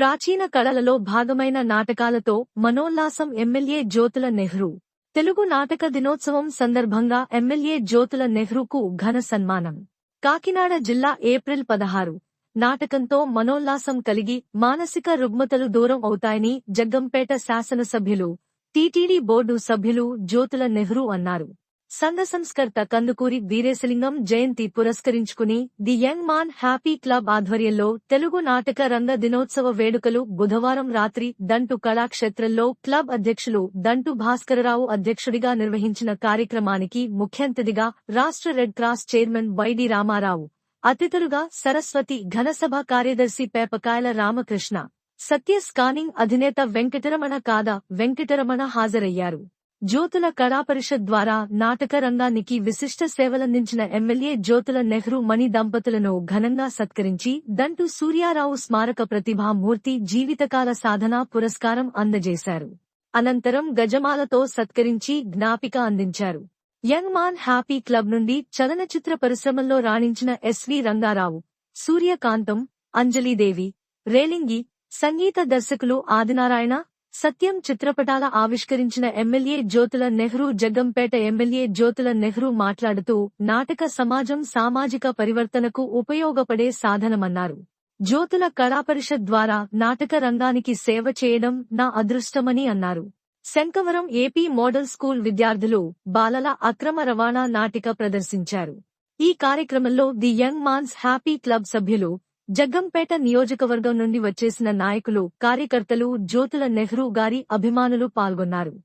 ప్రాచీన కళలలో భాగమైన నాటకాలతో మనోల్లాసం ఎమ్మెల్యే జ్యోతుల నెహ్రూ. తెలుగు నాటక దినోత్సవం సందర్భంగా ఎమ్మెల్యే జ్యోతుల నెహ్రూకు ఘన సన్మానం. కాకినాడ జిల్లా ఏప్రిల్ 16 నాటకంతో మనోల్లాసం కలిగి మానసిక రుగ్మతలు దూరం అవుతాయని జగ్గంపేట శాసనసభ్యులు, టీటీడీ బోర్డు సభ్యులు జ్యోతుల నెహ్రూ అన్నారు. సంఘ సంస్కర్త కందుకూరి వీరేశలింగం జయంతి పురస్కరించుకుని the young man happy club ఆధ్వర్యంలో తెలుగు నాటక రంగ దినోత్సవ వేడుకలు బుధవారం రాత్రి దంటు కళాక్షేత్రంలో క్లబ్ అధ్యక్షులు దంటు భాస్కరరావు అధ్యక్షుడిగా నిర్వహించిన కార్యక్రమానికి ముఖ్యాతిథిగా రాష్ట్ర red cross chairman Y D Ramarao, అతిథులుగా సరస్వతి ఘనసభ కార్యదర్శి పేపకాయల రామకృష్ణ, సత్య స్కానింగ్ అధినేత వెంకటరమణ కాదా వెంకటరమణ హాజరయ్యారు. జ్యోతుల కళాపరిషత్ ద్వారా నాటక రంగానికి విశిష్ట సేవలందించిన ఎమ్మెల్యే జ్యోతుల నెహ్రూ మణి దంపతులను ఘనంగా సత్కరించి దంటు సూర్యారావు స్మారక ప్రతిభామూర్తి జీవితకాల సాధనా పురస్కారం అందజేశారు. అనంతరం గజమాలతో సత్కరించి జ్ఞాపిక అందించారు. యంగ్ మాన్ హ్యాపీ క్లబ్ నుండి చలనచిత్ర పరిశ్రమల్లో రాణించిన ఎస్వి రంగారావు, సూర్యకాంతం, అంజలీదేవి, రేలింగి, సంగీత దర్శకులు ఆదినారాయణ, సత్యం చిత్రపటాల ఆవిష్కరించిన ఎమ్మెల్యే జ్యోతుల నెహ్రూ. జగ్గంపేట ఎమ్మెల్యే జ్యోతుల నెహ్రూ మాట్లాడుతూ నాటక సమాజం సామాజిక పరివర్తనకు ఉపయోగపడే సాధనమన్నారు. జ్యోతుల కళాపరిషత్ ద్వారా నాటక రంగానికి సేవ చేయడం నా అదృష్టమని అన్నారు. శంకవరం ఏపీ మోడల్ స్కూల్ విద్యార్థులు బాలల అక్రమ రవాణా నాటిక ప్రదర్శించారు. ఈ కార్యక్రమంలో ది యంగ్ మాన్స్ హ్యాపీ క్లబ్ సభ్యులు, జగ్గంపేట నియోజకవర్గం నుండి వచ్చేసిన నాయకులు, కార్యకర్తలు, జ్యోతుల నెహ్రూ గారి అభిమానులు పాల్గొన్నారు.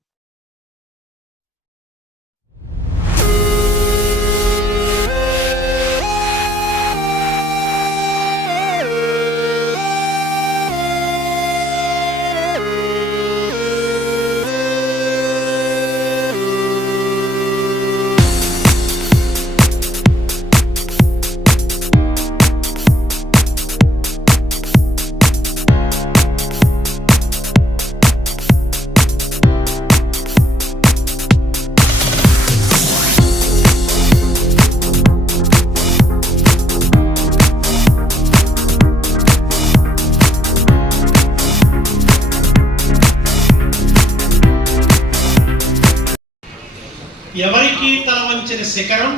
ఎవరికి తలవంచిన శిఖరం,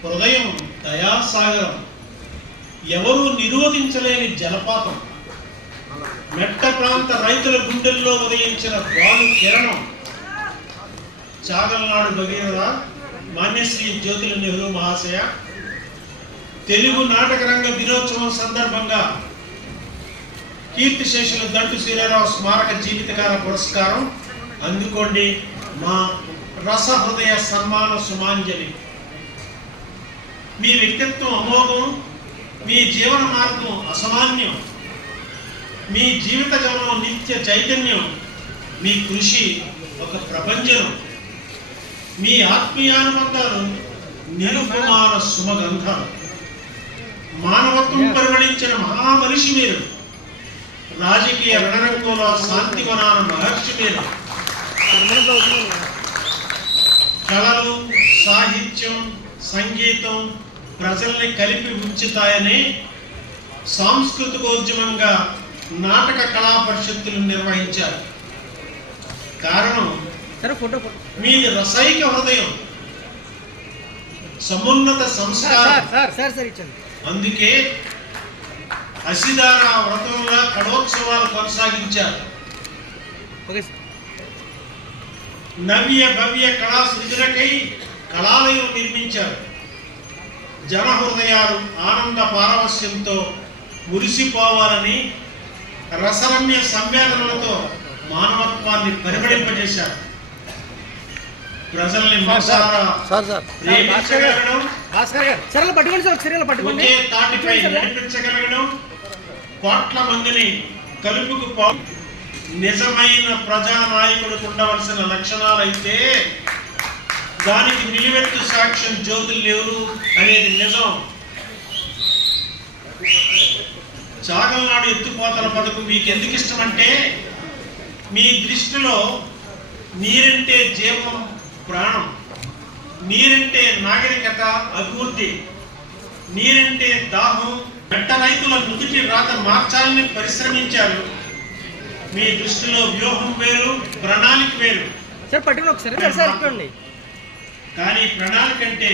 హృదయం దయాసాగరం, ఎవరూ నిరోధించలేని జలపాతం, మెట్ట ప్రాంత రైతుల గుండెల్లో ఉదయించిన బాలు కిరణం, చాగల్నాడు భగీరథ మాన్యశ్రీ జ్యోతుల నెహ్రూ మహాశయ. తెలుగు నాటక రంగ దినోత్సవం సందర్భంగా కీర్తిశేషులు దంటు సూర్యారావు స్మారక జీవితకాల పురస్కారం అందుకోండి. మా రసహృదయ సన్మాన సుమాంజలి. మీ వ్యక్తిత్వం అమోఘం, మీ జీవన మార్గం అసామాన్యం, మీ జీవిత గమనం నిత్య చైతన్యం, మీ కృషి ఒక ప్రపంచం, మీ ఆత్మీయానుబంధాలు నిరుపమాన సుమగంధాలు. మానవత్వం పరిమళించిన మహామనిషి మీరు. రాజకీయ రణరంగంలో శాంతివనాన మహర్షి మీరు. కళలు, సాహిత్యం, సంగీతం ప్రజల్ని కలిపి ఉంచుతాయని సాంస్కృతికోద్యమంగా నాటక కళా పరిషత్తులు నిర్వహించారు. కారణం మీది రసైక హృదయం, సమున్నత సంస్కారం. అందుకే అసిదార వ్రతంగా కళోత్సవాలు కొనసాగించారు. నవ్య భవ్య కళా సృజనకై కళాలయం నిర్మించారు. జనహృదయాలు ఆనంద పారవస్యంతో మురిసిపోవాలని రసరమ్య సంవేదనలతో మానవత్వాన్ని పరిమళింపజేశారు. ప్రజల్ని మనసారా ప్రేమించగలగడం, ఒకే తాటిపై నడిపించగలగడం, కోట్ల మందిని కలుపుకు నిజమైన ప్రజానాయకుడికి ఉండవలసిన లక్షణాలైతే దానికి నిలువెత్తు సాక్ష్యం జ్యోతులు నెహ్రూ అనేది నిజం. చాగల్నాడు ఎత్తుపోతల పథకం మీకు ఎందుకు ఇష్టం అంటే, మీ దృష్టిలో నీరంటే జీవం, ప్రాణం, నీరంటే నాగరికత, అభివృద్ధి, నీరంటే దాహం, మెట్ట రైతుల నుదుటి రాత మార్చాలని పరిశ్రమించారు. మీ దృష్టిలో వ్యూహం వేరు, ప్రణాళిక వేరు. కానీ ప్రణాళిక అంటే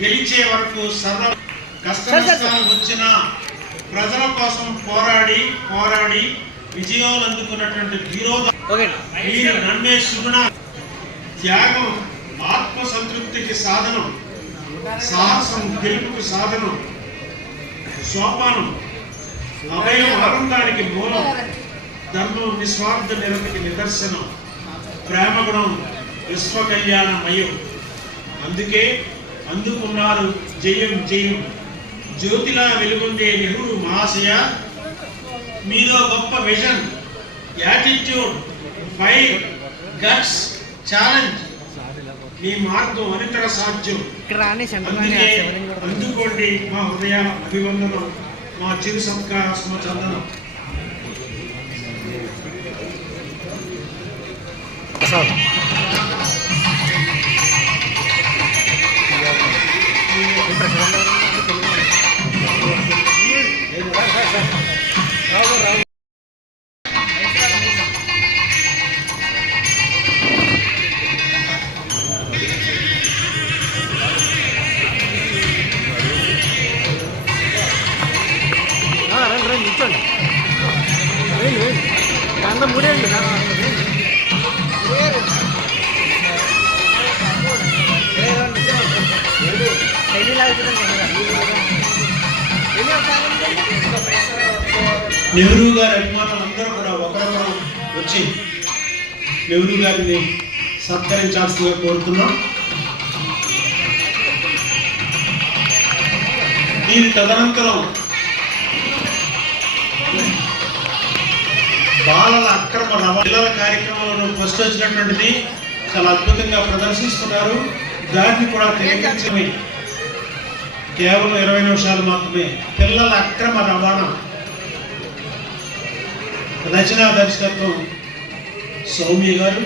గెలిచే వరకు సర్వ కష్ట నష్టాలు వచ్చినా ప్రజల కోసం పోరాడి విజయాలు అందుకున్నటువంటి విరోధం మీరు నమ్మే సుగుణ త్యాగం ఆత్మ సంతృప్తికి సాధనం, సాహసం గెలుపుకు సాధనం, సోపానం, అభయం ఆనందానికి మూలం, ధర్మం నిస్వార్థ నిరతికి నిదర్శనం, ప్రేమగుణం విశ్వ కళ్యాణమయం. అందుకే అందుకున్నారు జయం జయం. జ్యోతిలా వెలుగొందే నెహ్రూ మహాశయ, మీలో గొప్ప vision, attitude, fire, guts, challenge. మీ మార్గం అనితర సాధ్యం. అందుకే అందుకోండి మా హృదయ అభివందనం, మా చిరు సంస్కార స్మచందనం. నెహ్రూ గారి అభిమానులందరూ కూడా ఒకరొకరు వచ్చి నెహ్రూ గారిని సత్కరించాల్సిందిగా కోరుతున్నాం. దీని తదనంతరం బాలల అక్రమ రవాణా కార్యక్రమంలో ఫస్ట్ వచ్చినటువంటిది చాలా అద్భుతంగా ప్రదర్శిస్తున్నారు. దాన్ని కూడా తెలియజేయడమే కేవలం 20 నిమిషాలు మాత్రమే. పిల్లల అక్రమ రవాణా రచనా దర్శకత్వం సౌమ్య గారు.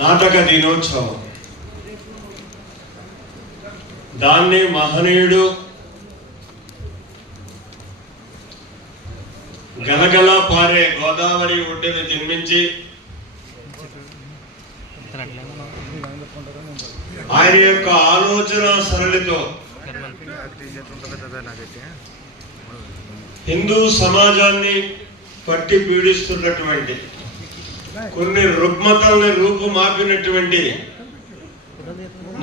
నాటక దినోత్సవం, దాన్ని మహనీయుడు గలగల పారే గోదావరి ఒడ్డున జన్మించి ఆయన యొక్క ఆలోచన సరళితో హిందూ సమాజాన్ని పట్టి పీడిస్తున్నటువంటి, కొన్ని రుగ్మతల్ని రూపుమాపినటువంటి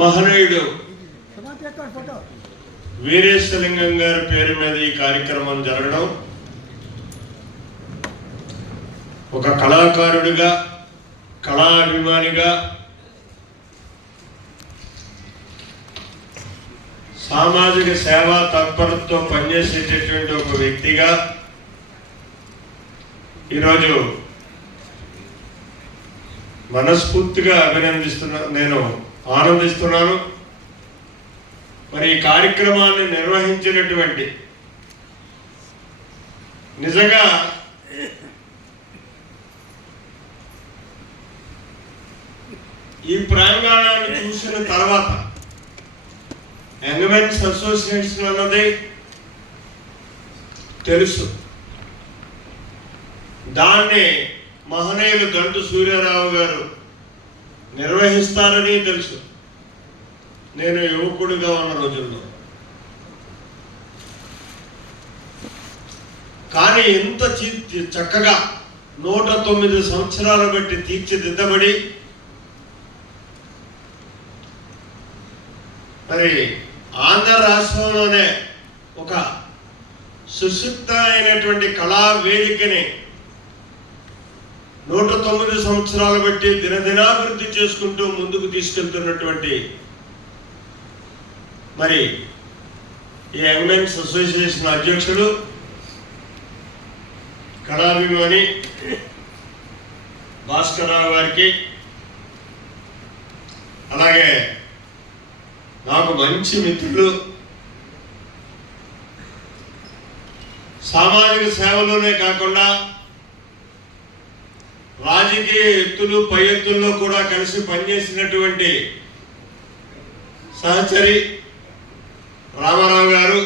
మహనీయుడు వీరేశలింగం గారి పేరు మీద ఈ కార్యక్రమం జరగడం, ఒక కళాకారుడిగా, కళాభిమానిగా, సామాజిక సేవా తత్పరతతో పనిచేసేటటువంటి ఒక వ్యక్తిగా ఈరోజు మనస్ఫూర్తిగా నేను ఆనందిస్తున్నాను. మరి ఈ కార్యక్రమాన్ని నిర్వహించినటువంటి, నిజంగా ఈ ప్రాంగణాన్ని చూసిన తర్వాత యంగ్ మెన్స్ అసోసియేషన్ అన్నది తెలుసు, దాన్ని మహనీయులు గంటు సూర్యారావు గారు నిర్వహిస్తారని తెలుసు. నేను యువకుడిగా ఉన్న రోజుల్లో, కానీ ఇంత చక్కగా 109 సంవత్సరాలు బట్టి తీర్చిదిద్దబడి మరి ఆంధ్ర రాష్ట్రంలోనే ఒక సుశిక్త అయినటువంటి కళా వేదికని 109 సంవత్సరాలు బట్టి దినదినాభివృద్ధి చేసుకుంటూ ముందుకు తీసుకెళ్తున్నటువంటి మరి ఈ యంగ్ మెన్స్ అసోసియేషన్ అధ్యక్షుడు, కళాభిమాని భాస్కరరావు గారికి, అలాగే నాకు మంచి మిత్రులు, సామాజిక సేవలోనే కాకుండా రాజకీయ రాజకీయ ఎత్తులు పై ఎత్తుల్లో కూడా కలిసి పనిచేసినటువంటి సహచరి రామారావు గారు,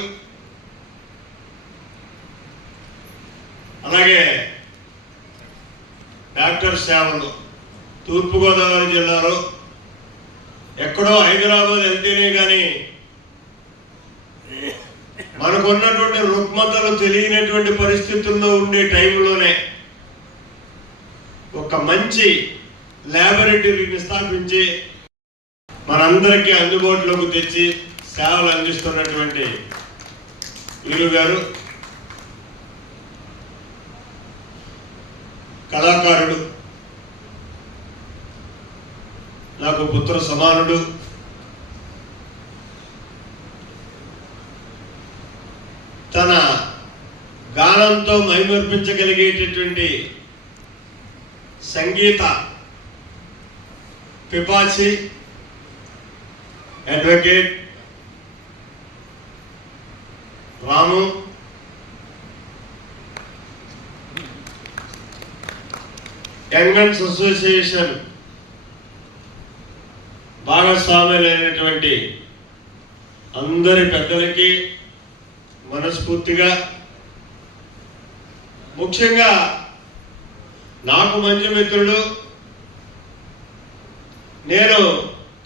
అలాగే డాక్టర్ శ్యామలు తూర్పుగోదావరి జిల్లాలో ఎక్కడో హైదరాబాద్ వెళ్తేనే కానీ మనకున్నటువంటి రుగ్మతలు తెలియనటువంటి పరిస్థితుల్లో ఉండే టైంలోనే ఒక మంచి ల్యాబొరేటరీని స్థాపించి మనందరికీ అందుబాటులోకి తెచ్చి సేవలు అందిస్తున్నటువంటి వీరు గారు కళాకారుడు, నాకు పుత్ర సమానుడు. తన గానంతో మైమర్పించగలిగేటటువంటి సంగీత పిపాచి అడ్వకేట్ రాము, యంగన్స్ అసోసియేషన్ భాగస్వాములైనటువంటి అందరి పెద్దలకి మనస్ఫూర్తిగా, ముఖ్యంగా నాకు మంచి మిత్రుడు, నేను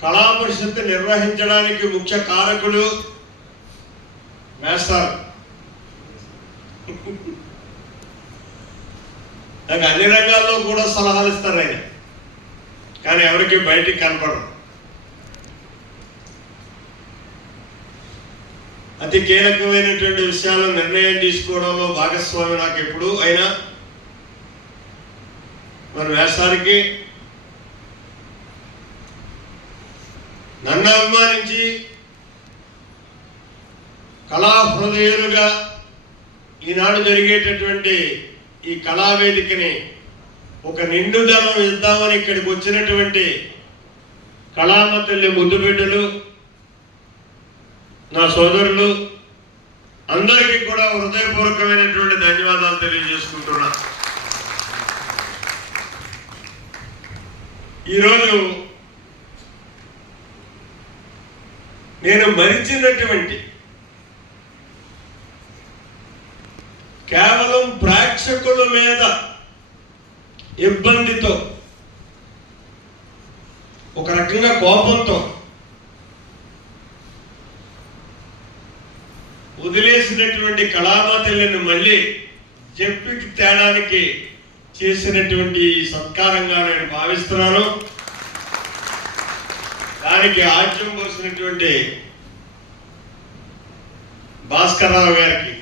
కళా పరిషత్ నిర్వహించడానికి ముఖ్య కారకుడు మేస్టార్. నాకు అన్ని రంగాల్లో కూడా సలహాలు ఇస్తారు ఆయన, కానీ ఎవరికి బయటికి కనపడరు. అతి కీలకమైనటువంటి విషయాలు నిర్ణయం తీసుకోవడంలో భాగస్వామి నాకు ఎప్పుడు అయినా మన వేసారికి నన్ను అభిమానించి కళా హృదయులుగా ఈనాడు జరిగేటటువంటి ఈ కళావేదికని ఒక నిండుదనం ఇద్దామని ఇక్కడికి వచ్చినటువంటి కళామ తల్లి ముద్దు బిడ్డలు, నా సోదరులు అందరికీ కూడా హృదయపూర్వకమైనటువంటి ధన్యవాదాలు తెలియజేసుకుంటున్నా. ఈరోజు నేను మరిచినటువంటి కేవలం ప్రేక్షకుల మీద ఇబ్బందితో, ఒక రకంగా కోపంతో వదిలేసినటువంటి కళామా తల్లిని మళ్ళీ చెప్పికి తేడానికి చేసినటువంటి సత్కారంగా నేను భావిస్తున్నాను. దానికి ఆజ్యం పోసినటువంటి భాస్కర్రావు గారికి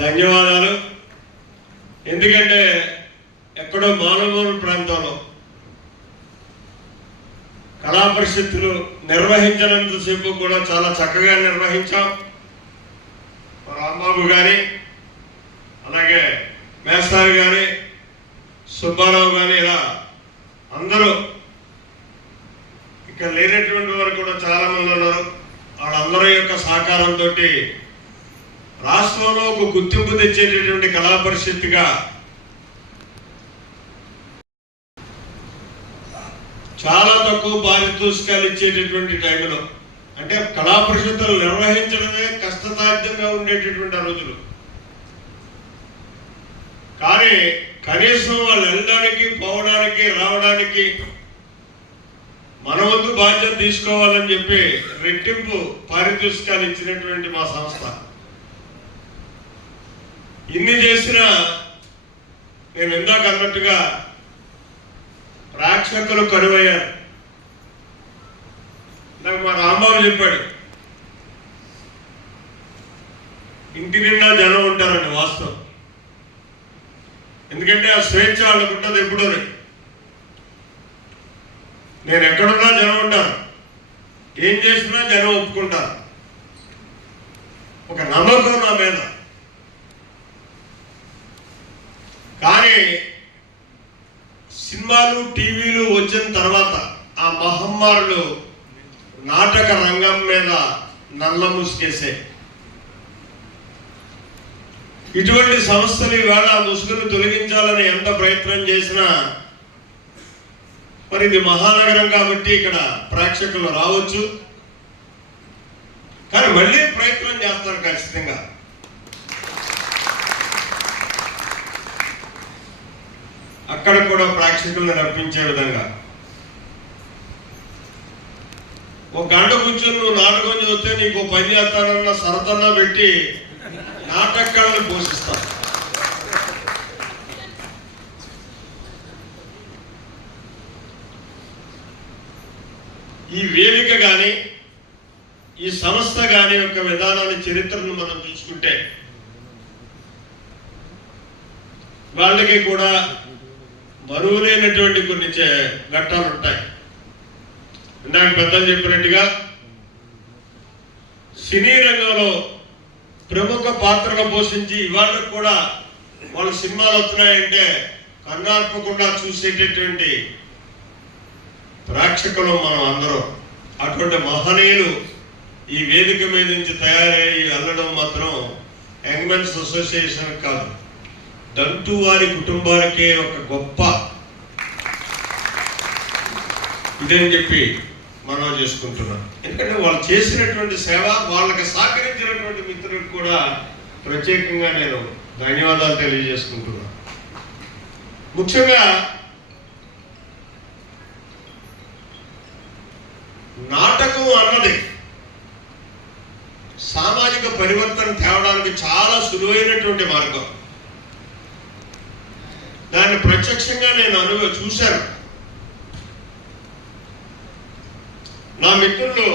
ధన్యవాదాలు. ఎందుకంటే ఎక్కడో మానవూరు ప్రాంతంలో కళా పరిషత్తులు నిర్వహించినంతసేపు కూడా చాలా చక్కగా నిర్వహించాం. రాంబాబు గారి, అలాగే మేస్టార్ గారి, సుబ్బారావు గారి, ఇలా అందరూ, ఇక్కడ లేనటువంటి వారు కూడా చాలా మంది ఉన్నారు. వాళ్ళందరి యొక్క సహకారంతో రాష్ట్రంలో ఒక గుర్తింపు తెచ్చేటటువంటి కళా పరిషత్తుగా చాలా తక్కువ పారితోషికాలు ఇచ్చేటటువంటి టైంలో, అంటే కళా పరిషత్తులు నిర్వహించడమే కష్టసాధ్యంగా ఉండేటటువంటి రోజులు. కానీ కనీసం వాళ్ళు వెళ్ళడానికి, పోవడానికి, రావడానికి మన వంతు బాధ్యత తీసుకోవాలని చెప్పి రెట్టింపు పారితోషికాలు ఇచ్చినటువంటి మా సంస్థ. ఇన్ని చేసినా నేను ఇందాక అన్నట్టుగా ప్రేక్షకులు కరువయ్యారు. నాకు మా రాంబాబు చెప్పాడు, ఇంటి నిండా జనం ఉంటారండి. వాస్తవం. ఎందుకంటే ఆ స్వేచ్ఛ వాళ్ళకు ఉంటుంది ఎప్పుడోనే. నేను ఎక్కడున్నా జనం ఉంటారు, ఏం చేసినా జనం ఒప్పుకుంటారు. ఒక నమ్మకం నా మీద. కానీ సినిమాలు, టీవీలు వచ్చిన తర్వాత ఆ మహమ్మారులు నాటక రంగం మీద నల్ల ముసుగేసే. ఇటువంటి సంస్థలు ఈవేళ ముసుగును తొలగించాలని ఎంత ప్రయత్నం చేసినా మరి ఇది మహానగరం కాబట్టి ఇక్కడ ప్రేక్షకులు రావచ్చు, కానీ మళ్ళీ ప్రయత్నం చేస్తారు ఖచ్చితంగా. అక్కడ కూడా ప్రేక్షకులను రప్పించే విధంగా ఒక గంట కూర్చొని నువ్వు నాటకం చూస్తే నీకు పని చేస్తానన్న సరతన్నా పెట్టి నాటకాలను పోషిస్తాను. ఈ వేదిక కానీ ఈ సంస్థ కానీ యొక్క విధానాన్ని చరిత్రను మనం చూసుకుంటే వాళ్ళకి కూడా మరువలేనటువంటి కొన్ని ఘట్టాలు ఉంటాయి. ఇందాక పెద్దలు చెప్పినట్టుగా సినీ రంగంలో ప్రముఖ పాత్రలు పోషించి ఇవాళ కూడా వాళ్ళ సినిమాలు వస్తున్నాయంటే కన్నార్పకుండా చూసేటటువంటి ప్రేక్షకులు మనం అందరం. అటువంటి మహనీయులు ఈ వేదిక మీద నుంచి తయారయ్యి వెళ్ళడం మాత్రం యంగ్ మెన్స్ అసోసియేషన్ కాదు, దంటూ వారి కుటుంబాలకే ఒక గొప్ప ఇదని చెప్పి మనం చేసుకుంటున్నాం. ఎందుకంటే వాళ్ళు చేసినటువంటి సేవ, వాళ్ళకి సహకరించినటువంటి మిత్రులకు కూడా ప్రత్యేకంగా నేను ధన్యవాదాలు తెలియజేసుకుంటున్నాను. ముఖ్యంగా నాటకం అన్నది సామాజిక పరివర్తన తేవడానికి చాలా సులువైనటువంటి మార్గం. దాన్ని ప్రత్యక్షంగా నేను చూశాను. నా మిత్రులు